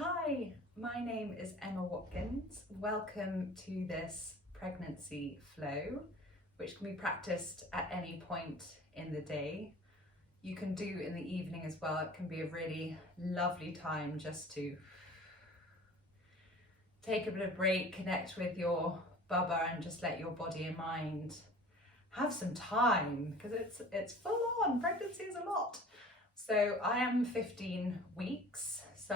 Hi, my name is Emma Watkins. Welcome to this pregnancy flow, which can be practiced at any point in the day. You can do in the evening as well. It can be a really lovely time just to take a bit of break, connect with your bubba and just let your body and mind have some time, because it's full on. Pregnancy is a lot. So I am 15 weeks. So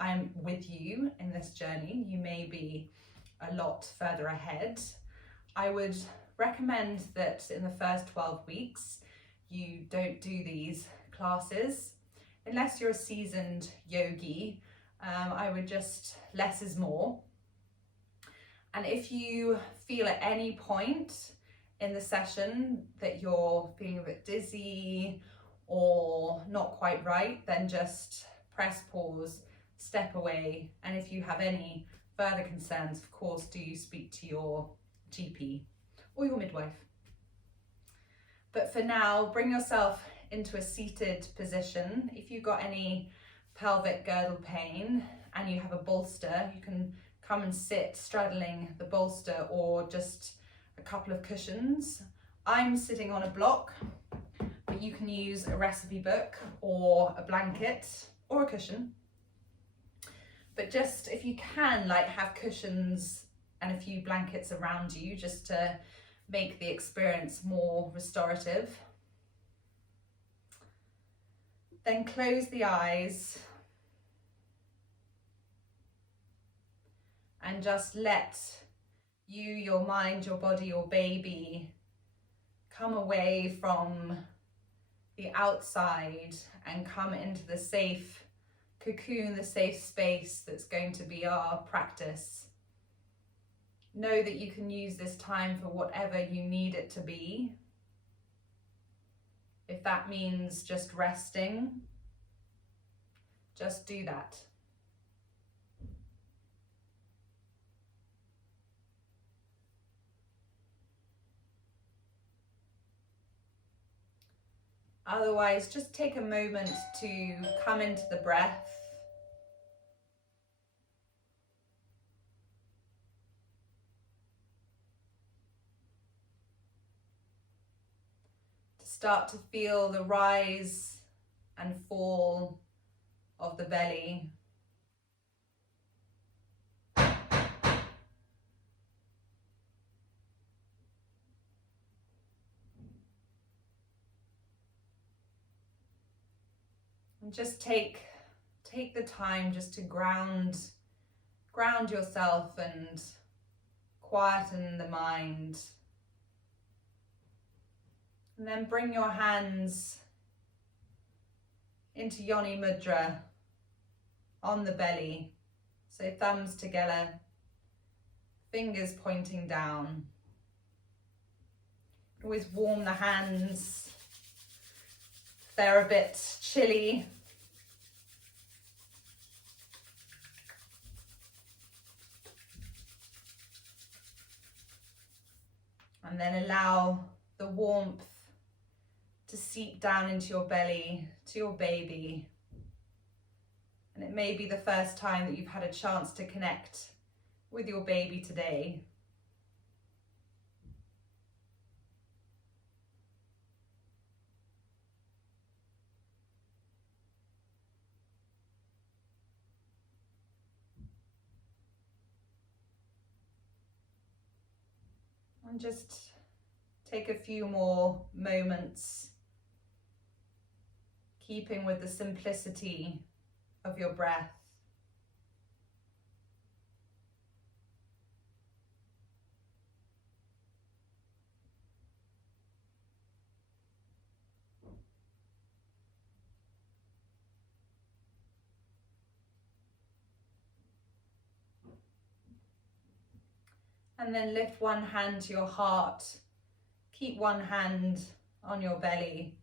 I'm with you in this journey. You may be a lot further ahead. I would recommend that in the first 12 weeks, you don't do these classes. Unless you're a seasoned yogi, I would just, less is more. And if you feel at any point in the session that you're feeling a bit dizzy or not quite right, then just press pause, step away, and if you have any further concerns, of course, do speak to your GP or your midwife. But for now, bring yourself into a seated position. If you've got any pelvic girdle pain and you have a bolster, you can come and sit straddling the bolster or just a couple of cushions. I'm sitting on a block, but you can use a recipe book or a blanket or a cushion. But just, if you can, like, have cushions and a few blankets around you just to make the experience more restorative. Then close the eyes and just let you, your mind, your body, your baby come away from the outside and come into the safe cocoon, the safe space that's going to be our practice. Know that you can use this time for whatever you need it to be. If that means just resting, just do that. Otherwise, just take a moment to come into the breath. To start to feel the rise and fall of the belly. And just take the time just to ground yourself and quieten the mind. And then bring your hands into Yoni Mudra on the belly. So thumbs together, fingers pointing down. Always warm the hands if they're a bit chilly. And then allow the warmth to seep down into your belly, to your baby. And it may be the first time that you've had a chance to connect with your baby today. And just take a few more moments, keeping with the simplicity of your breath. And then lift one hand to your heart. Keep one hand on your belly.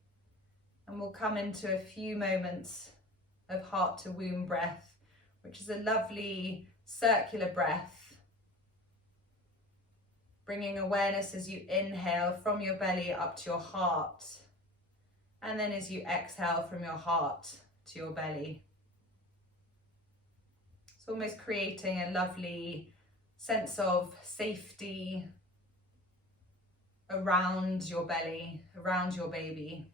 And we'll come into a few moments of heart to womb breath, which is a lovely circular breath. Bringing awareness as you inhale from your belly up to your heart. And then as you exhale from your heart to your belly. It's almost creating a lovely sense of safety around your belly, around your baby.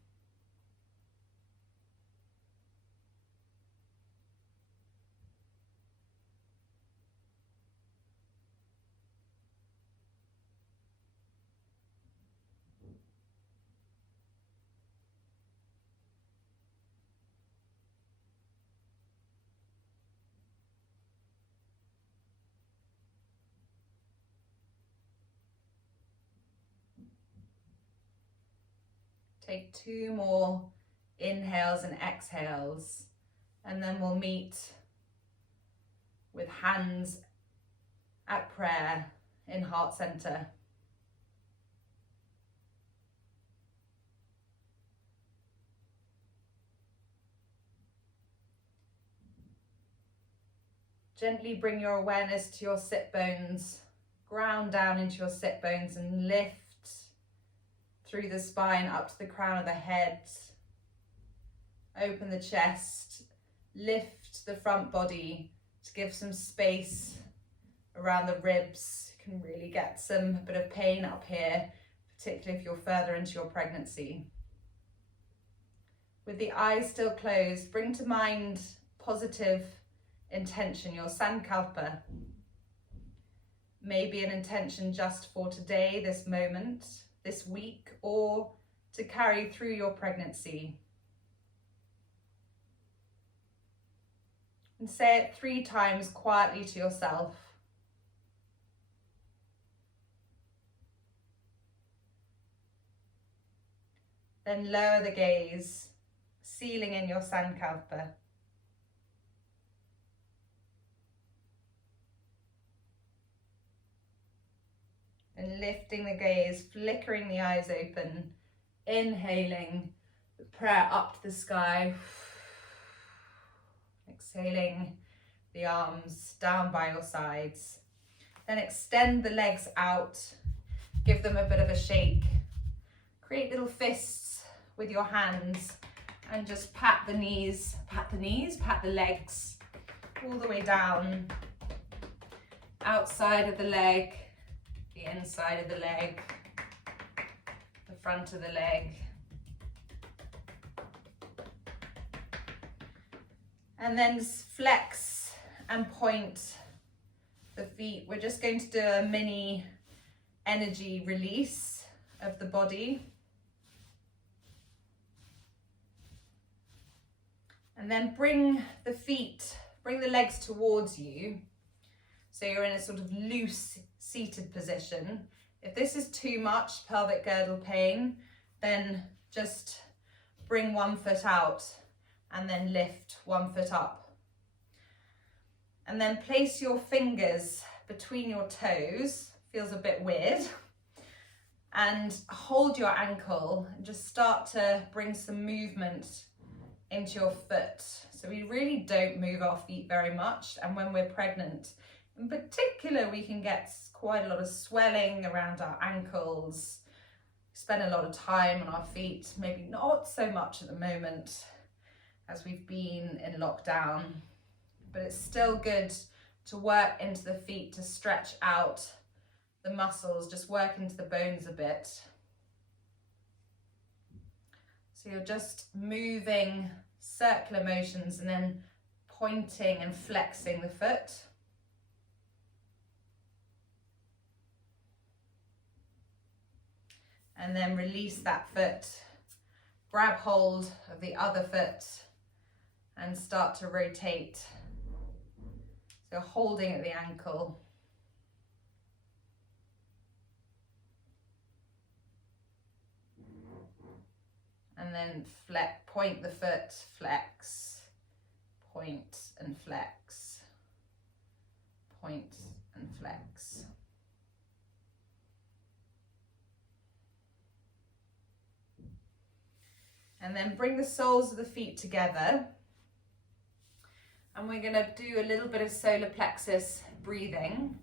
Take 2 more inhales and exhales, and then we'll meet with hands at prayer in heart center. Gently bring your awareness to your sit bones, ground down into your sit bones and lift through the spine up to the crown of the head. Open the chest, lift the front body to give some space around the ribs. You can really get some bit of pain up here, particularly if you're further into your pregnancy. With the eyes still closed, bring to mind positive intention, your sankalpa. Maybe an intention just for today, this moment, this week, or to carry through your pregnancy. And say it 3 times quietly to yourself. Then lower the gaze, sealing in your sankalpa. And lifting the gaze, flickering the eyes open, inhaling the prayer up to the sky. Exhaling the arms down by your sides. Then extend the legs out, give them a bit of a shake. Create little fists with your hands and just pat the knees, pat the legs all the way down. Outside of the leg, the inside of the leg, the front of the leg. And then flex and point the feet. We're just going to do a mini energy release of the body. And then bring the legs towards you. So you're in a sort of loose seated position. If this is too much pelvic girdle pain, then just bring 1 foot out and then lift 1 foot up. And then place your fingers between your toes, feels a bit weird, and hold your ankle and just start to bring some movement into your foot. So we really don't move our feet very much, and when we're pregnant in particular, we can get quite a lot of swelling around our ankles, spend a lot of time on our feet, maybe not so much at the moment as we've been in lockdown, but it's still good to work into the feet to stretch out the muscles, just work into the bones a bit. So you're just moving circular motions and then pointing and flexing the foot. And then release that foot, grab hold of the other foot and start to rotate. So holding at the ankle. And then point the foot, flex, point and flex, point and flex. And then bring the soles of the feet together. And we're going to do a little bit of solar plexus breathing.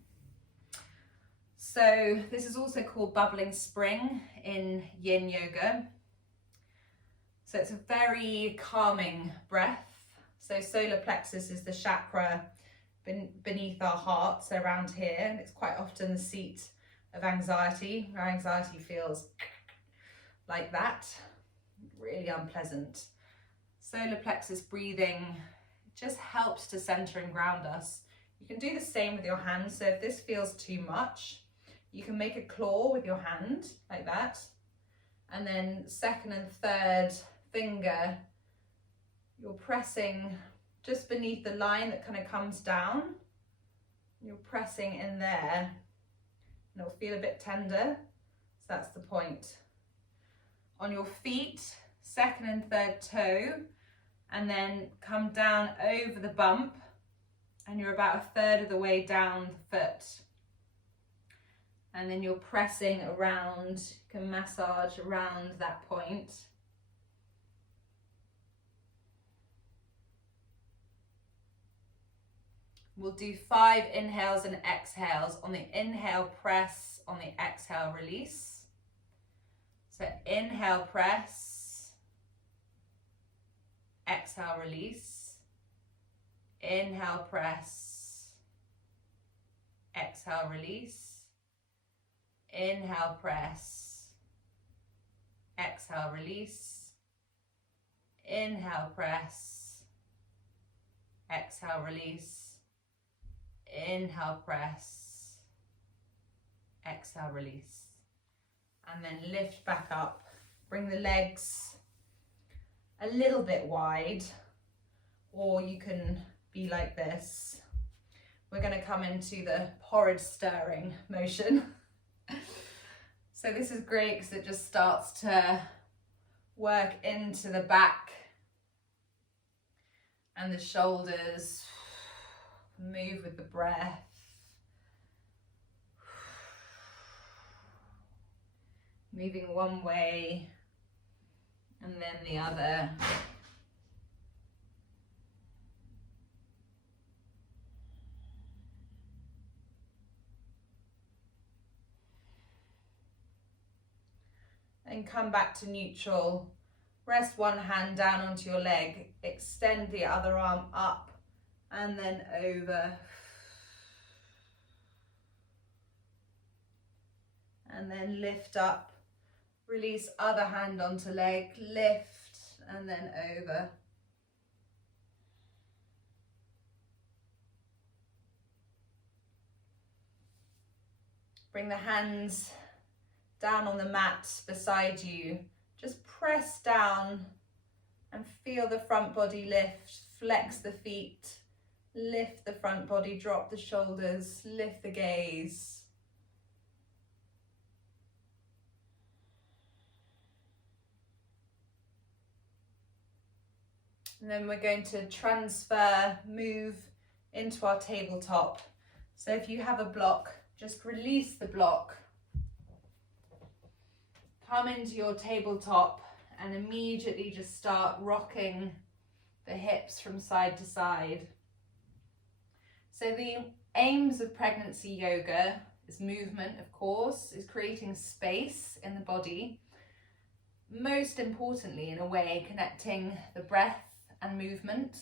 So this is also called bubbling spring in yin yoga. So it's a very calming breath. So solar plexus is the chakra beneath our hearts, around here, and it's quite often the seat of anxiety. Our anxiety feels like that, really unpleasant. Solar plexus breathing just helps to center and ground us. You can do the same with your hands. So if this feels too much, you can make a claw with your hand like that, and then second and third finger, you're pressing just beneath the line that kind of comes down. You're pressing in there, and it'll feel a bit tender. So that's the point. On your feet, second and third toe, and then come down over the bump, and you're about a third of the way down the foot. And then you're pressing around, you can massage around that point. We'll do 5 inhales and exhales. On the inhale, press. On the exhale, release. So inhale, press. Exhale, release. Inhale, press. Exhale, release. Inhale, press. Exhale, release. Inhale, press. Exhale, release. Inhale, press. Exhale, release. And then lift back up. Bring the legs a little bit wide, or you can be like this. We're going to come into the porridge stirring motion. So this is great because it just starts to work into the back and the shoulders. Move with the breath. Moving one way and then the other. And come back to neutral. Rest one hand down onto your leg. Extend the other arm up and then over. And then lift up. Release other hand onto leg. Lift and then over. Bring the hands down on the mat beside you. Just press down and feel the front body lift. Flex the feet. Lift the front body, drop the shoulders, lift the gaze. And then we're going to transfer, move into our tabletop. So if you have a block, just release the block. Come into your tabletop and immediately just start rocking the hips from side to side. So the aims of pregnancy yoga is movement, of course, is creating space in the body. Most importantly, in a way, connecting the breath and movement.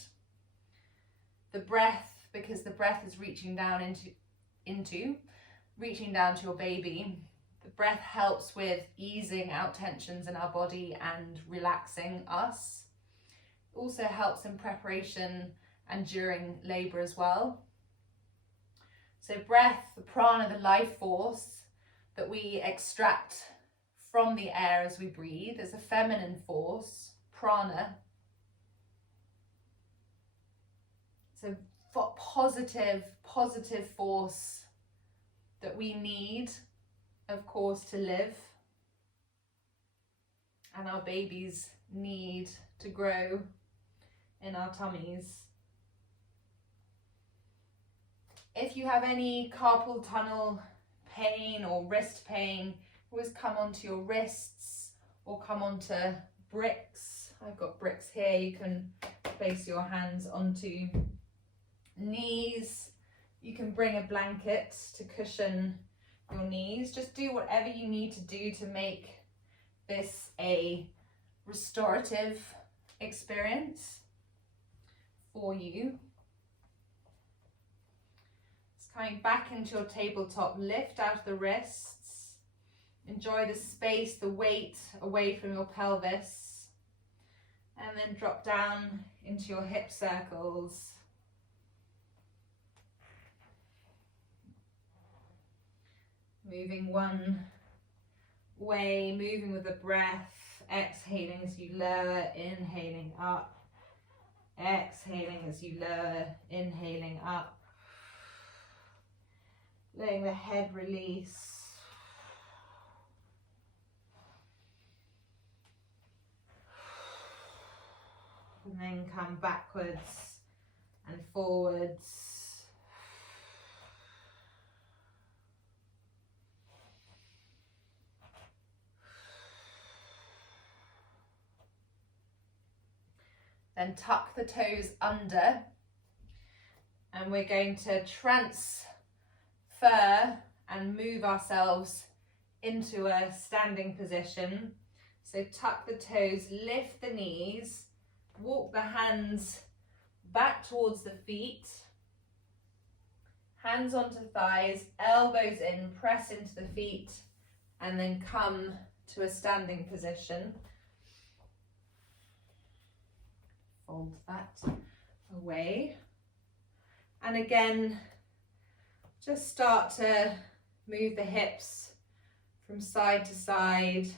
The breath, because the breath is reaching down reaching down to your baby. The breath helps with easing out tensions in our body and relaxing us. It also helps in preparation and during labour as well. So breath, the prana, the life force that we extract from the air as we breathe, is a feminine force, prana. So positive force that we need, of course, to live, and our babies need to grow in our tummies. If you have any carpal tunnel pain or wrist pain, always come onto your wrists or come onto bricks. I've got bricks here. You can place your hands onto knees. You can bring a blanket to cushion your knees. Just do whatever you need to do to make this a restorative experience for you. Coming back into your tabletop, lift out of the wrists. Enjoy the space, the weight away from your pelvis. And then drop down into your hip circles. Moving one way, moving with the breath. Exhaling as you lower, inhaling up. Exhaling as you lower, inhaling up. Letting the head release. And then come backwards and forwards. Then tuck the toes under, and we're going to transfer and move ourselves into a standing position. So tuck the toes, lift the knees, walk the hands back towards the feet, hands onto thighs, elbows in, press into the feet, and then come to a standing position. Fold that away. And again, just start to move the hips from side to side.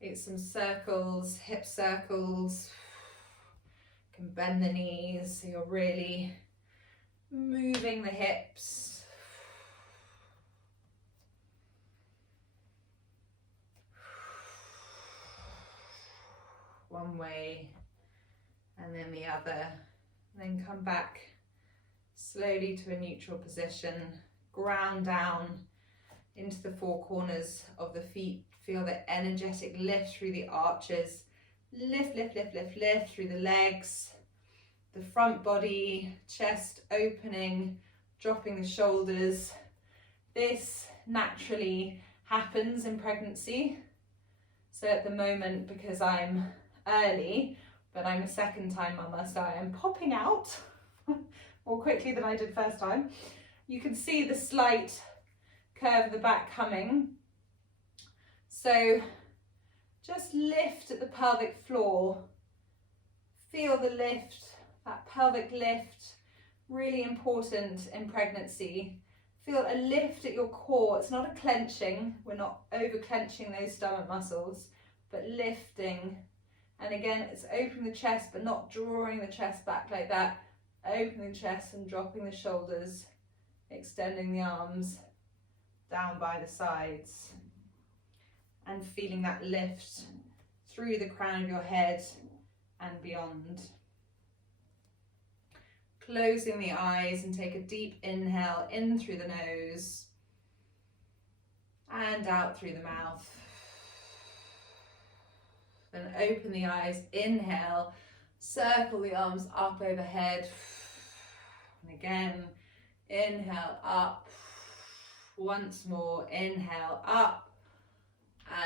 Get some circles, hip circles. You can bend the knees so you're really moving the hips. One way. And then the other, and then come back slowly to a neutral position, ground down into the four corners of the feet, feel the energetic lift through the arches, lift, lift, lift, lift, lift through the legs, the front body, chest opening, dropping the shoulders. This naturally happens in pregnancy. So at the moment, because I'm early, but I'm a second time mama, so I am popping out more quickly than I did first time. You can see the slight curve of the back coming. So just lift at the pelvic floor. Feel the lift, that pelvic lift, really important in pregnancy. Feel a lift at your core. It's not a clenching. We're not over clenching those stomach muscles, but lifting. And again, it's opening the chest, but not drawing the chest back like that. Opening the chest and dropping the shoulders, extending the arms down by the sides. And feeling that lift through the crown of your head and beyond. Closing the eyes and take a deep inhale in through the nose and out through the mouth. Then open the eyes, inhale, circle the arms up overhead. And again, inhale up. Once more, inhale up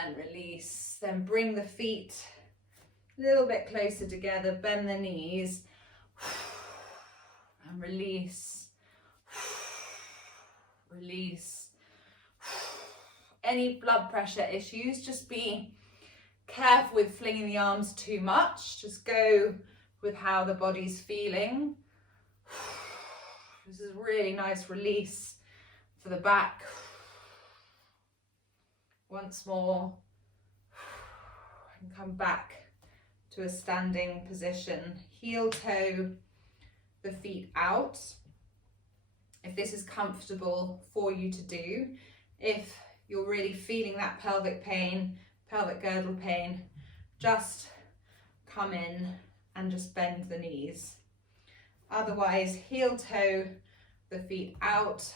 and release. Then bring the feet a little bit closer together, bend the knees and release. Release. Any blood pressure issues, just be careful with flinging the arms too much. Just go with how the body's feeling. This is a really nice release for the back. Once more. And come back to a standing position. Heel toe the feet out. If this is comfortable for you to do. If you're really feeling that pelvic pain, pelvic girdle pain, just come in and just bend the knees. Otherwise, heel toe the feet out,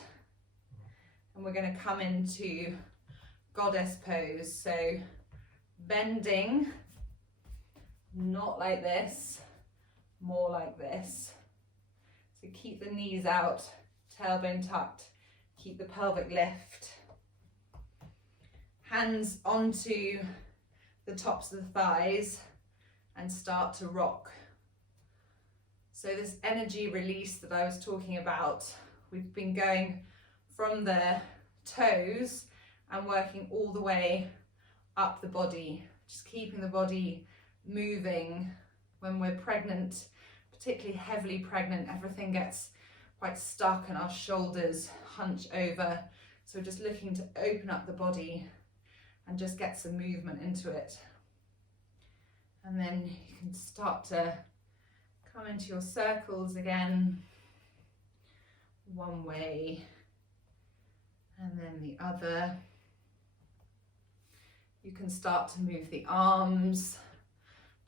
and we're going to come into goddess pose. So bending, not like this, more like this. So keep the knees out, tailbone tucked, keep the pelvic lift. Hands onto the tops of the thighs and start to rock. So this energy release that I was talking about We've been going from the toes and working all the way up the body, just keeping the body moving. When we're pregnant, particularly heavily pregnant, everything gets quite stuck and our shoulders hunch over. So we're just looking to open up the body and just get some movement into it. And then you can start to come into your circles again, one way and then the other. You can start to move the arms,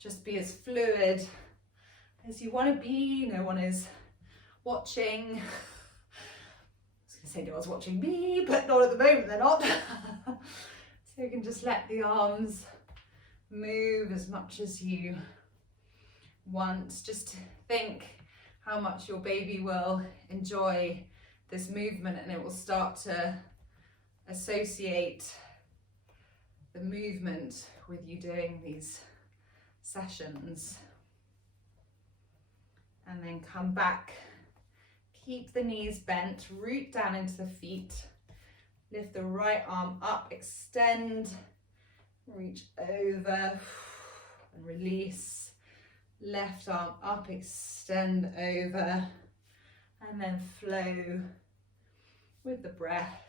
just be as fluid as you want to be. No one is watching. I was going to say no one's watching me, but not at the moment, they're not. So you can just let the arms move as much as you want. Just think how much your baby will enjoy this movement, and it will start to associate the movement with you doing these sessions. And then come back, keep the knees bent, root down into the feet, lift the right arm up, extend, reach over and release, left arm up, extend over, and then flow with the breath.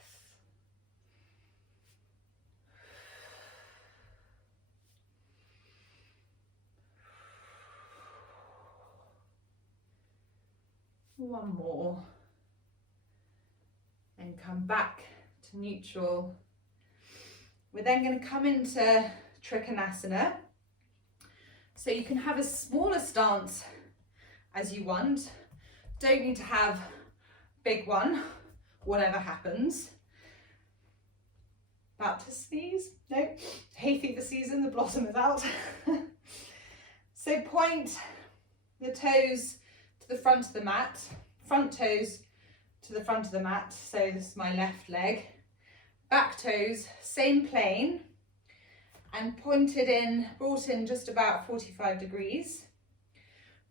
One more, and come back to neutral. We're then going to come into Trikonasana. So you can have as small a stance as you want. Don't need to have big one, whatever happens. About to sneeze? No, hay fever season, the blossom is out. So point the toes to the front of the mat, front toes to the front of the mat. So this is my left leg. Back toes, same plane, and pointed in, brought in just about 45 degrees.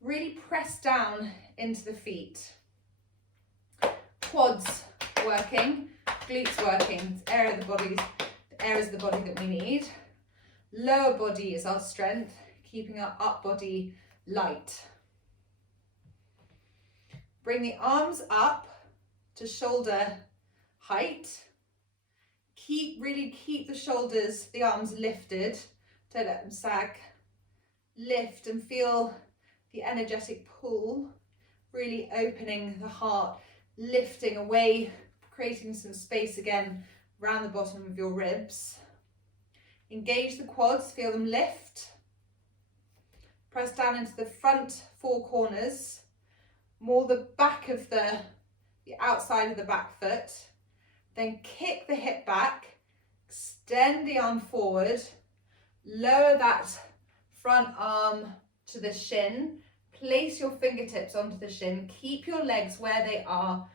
Really press down into the feet. Quads working, glutes working, the areas of the body that we need. Lower body is our strength, keeping our up body light. Bring the arms up to shoulder height. Really keep the shoulders, the arms lifted. Don't let them sag. Lift and feel the energetic pull, really opening the heart, lifting away, creating some space again around the bottom of your ribs. Engage the quads, feel them lift. Press down into the front four corners, more the back of the outside of the back foot. Then kick the hip back, extend the arm forward, lower that front arm to the shin, place your fingertips onto the shin, keep your legs where they are,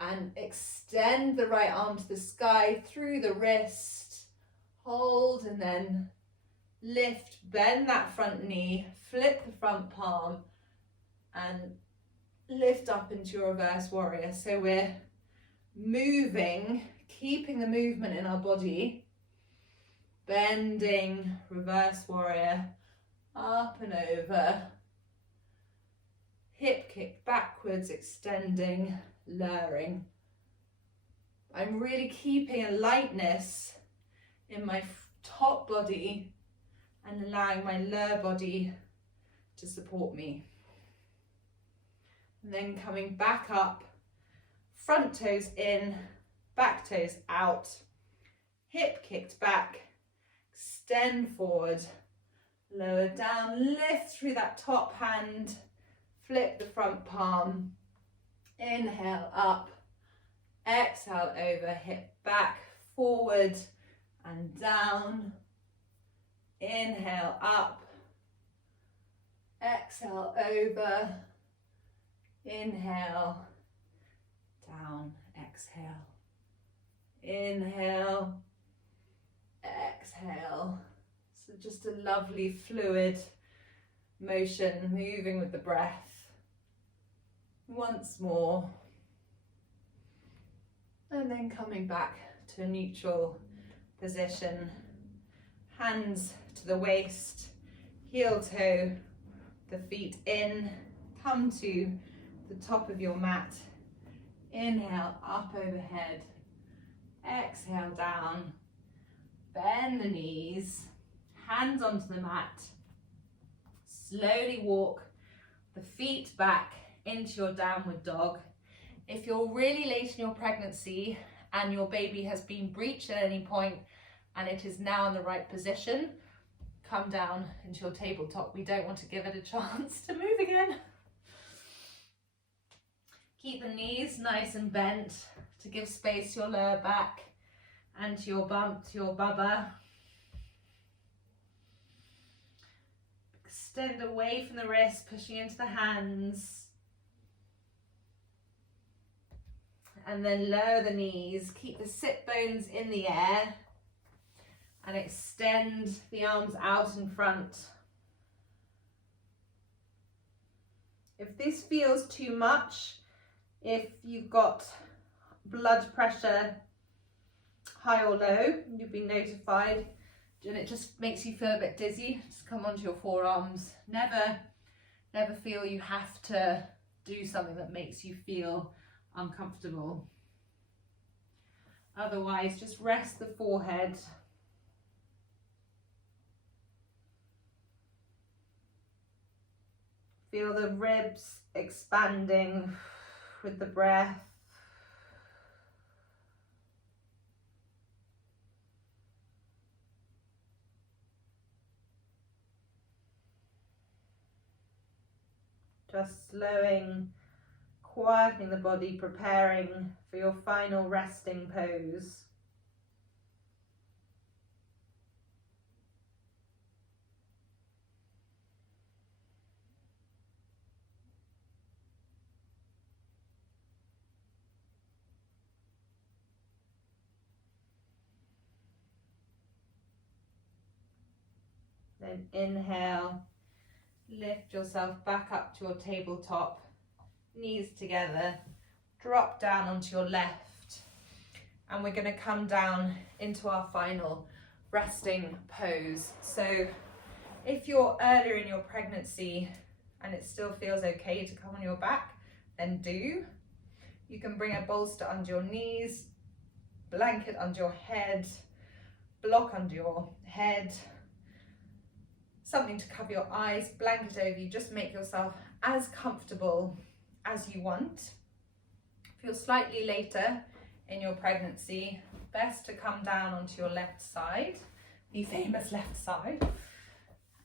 and extend the right arm to the sky through the wrist. Hold and then lift, bend that front knee, flip the front palm, and lift up into your reverse warrior. So we're moving, keeping the movement in our body, bending, reverse warrior, up and over, hip kick backwards, extending, lowering. I'm really keeping a lightness in my top body and allowing my lower body to support me. And then coming back up, front toes in, back toes out, hip kicked back, extend forward, lower down, lift through that top hand, flip the front palm, inhale up, exhale over, hip back, forward and down, inhale up, exhale over, inhale, down, exhale, inhale, exhale. So just a lovely fluid motion, moving with the breath. Once more. And then coming back to a neutral position, hands to the waist, heel toe, the feet in, come to the top of your mat, inhale up overhead, exhale down, bend the knees, hands onto the mat, slowly walk the feet back into your downward dog. If you're really late in your pregnancy and your baby has been breached at any point and it is now in the right position, come down into your tabletop. We don't want to give it a chance to move again. Keep the knees nice and bent to give space to your lower back and to your bump, to your bubba. Extend away from the wrist, pushing into the hands. And then lower the knees. Keep the sit bones in the air. And extend the arms out in front. If this feels too much, if you've got blood pressure high or low, you've been notified, and it just makes you feel a bit dizzy, just come onto your forearms. Never feel you have to do something that makes you feel uncomfortable. Otherwise, just rest the forehead. Feel the ribs expanding with the breath. Just slowing, quietening the body, preparing for your final resting pose. Then inhale, lift yourself back up to your tabletop, knees together, drop down onto your left, and we're going to come down into our final resting pose. So if you're earlier in your pregnancy and it still feels okay to come on your back, then do. You can bring a bolster under your knees, blanket under your head, block under your head, something to cover your eyes, blanket over you. Just make yourself as comfortable as you want. If you're slightly later in your pregnancy, best to come down onto your left side, the famous left side.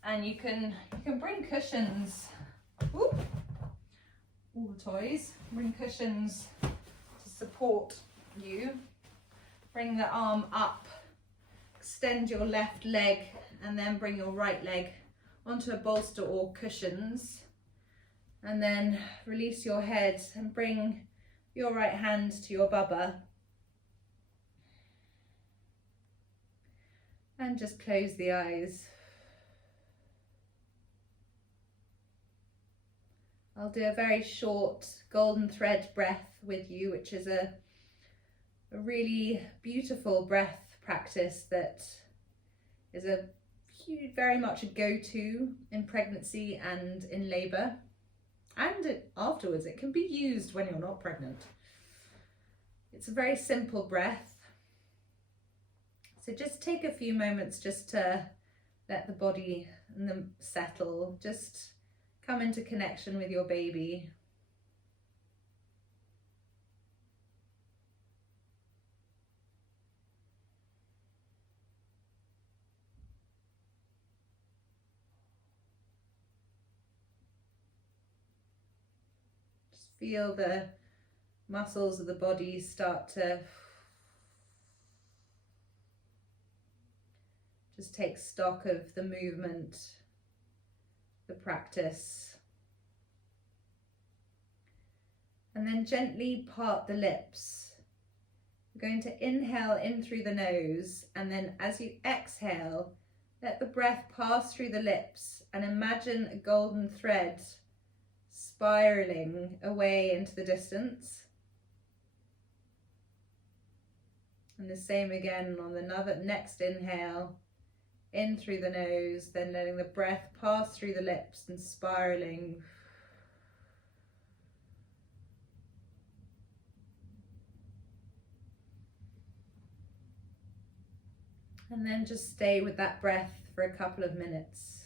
And you can bring cushions. Ooh, all the toys. Bring cushions to support you. Bring the arm up, extend your left leg, and then bring your right leg onto a bolster or cushions. And then release your head and bring your right hand to your bubba. And just close the eyes. I'll do a very short golden thread breath with you, which is a really beautiful breath practice that is very much a go-to in pregnancy and in labour, and afterwards. It can be used when you're not pregnant. It's a very simple breath, so just take a few moments just to let the body and them settle, just come into connection with your baby. Feel the muscles of the body start to just take stock of the movement, the practice. And then gently part the lips. You're going to inhale in through the nose, and then as you exhale, let the breath pass through the lips and imagine a golden thread spiraling away into the distance. And the same again on the next inhale, in through the nose, then letting the breath pass through the lips and spiraling. And then just stay with that breath for a couple of minutes.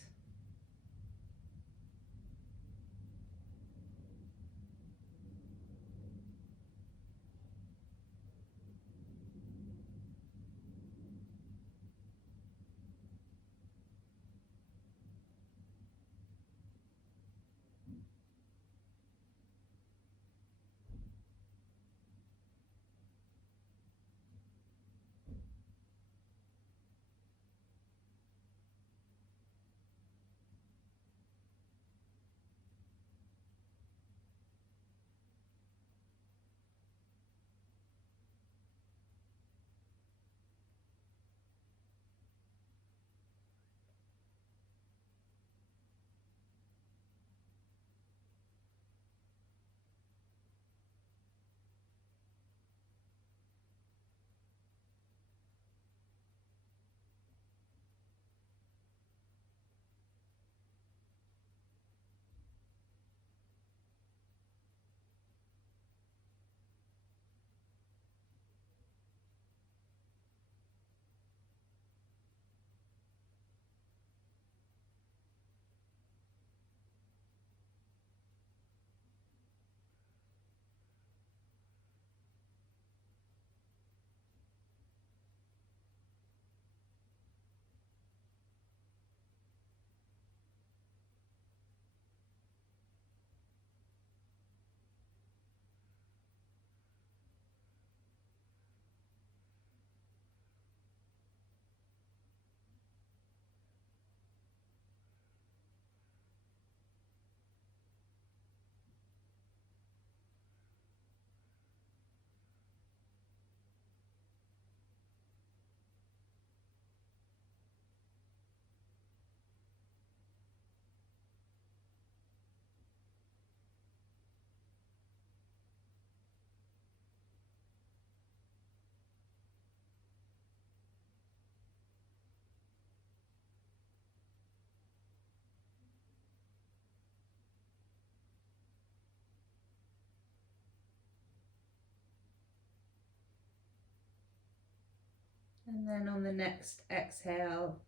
And then on the next exhale,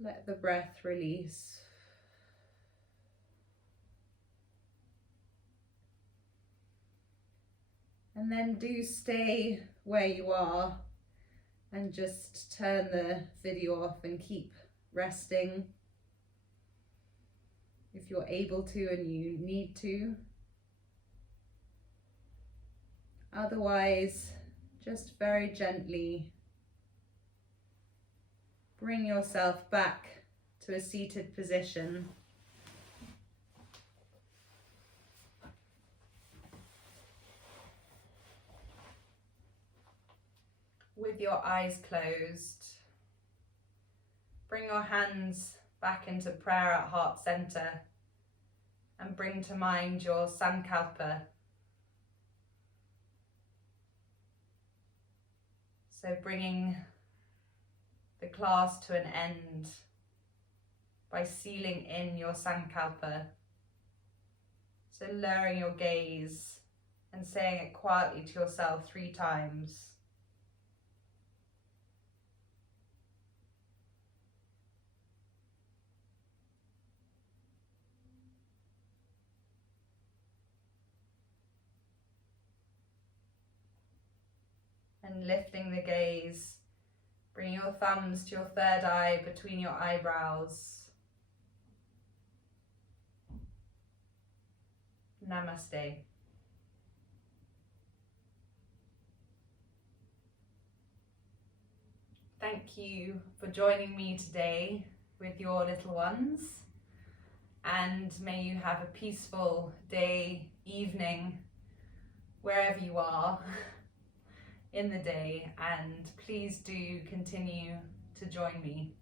let the breath release. And then do stay where you are and just turn the video off and keep resting if you're able to and you need to. Otherwise, just very gently bring yourself back to a seated position. With your eyes closed, bring your hands back into prayer at heart center and bring to mind your sankalpa. So bringing the class to an end by sealing in your sankalpa. So lowering your gaze and saying it quietly to yourself 3 times. And lifting the gaze, bring your thumbs to your third eye between your eyebrows. Namaste. Thank you for joining me today with your little ones, and may you have a peaceful day, evening, wherever you are in the day, and please do continue to join me.